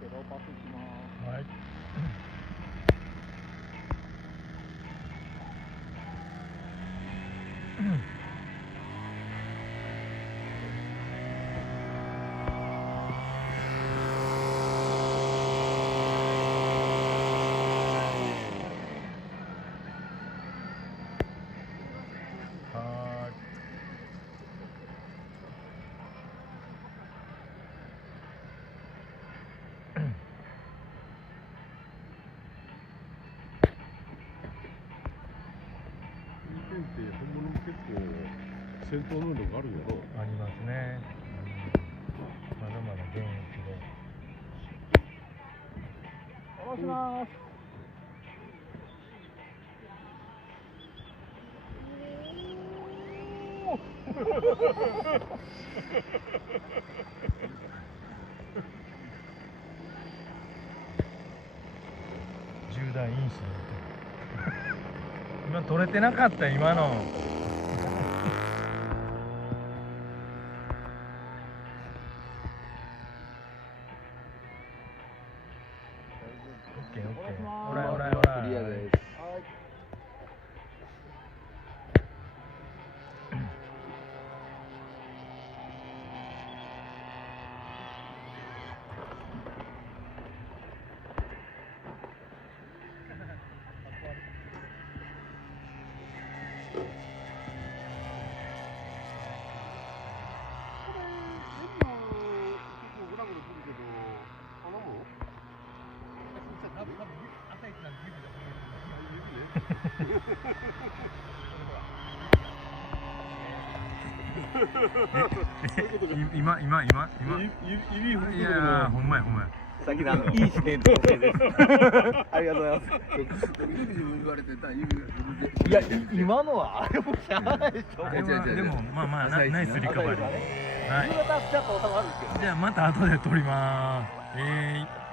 けどパスします。はい。って本物結構戦闘能力あるんやろ。ありますね。まだまだ現役で。下ろします。重大インシデント。今取れてなかった今の。オッケーオッケー。オライオライオライ。クリアです。はい。今指振るいやほんまやほんまや。さっきのいい視点とのせいです。ありがとうございます。言われてた、指いや、今のはあれもしゃあないでしょ。あれはでもまあまあナイスリカバリー。はい。夕方ちょっと収まるんですけど。じゃあまた後で撮ります。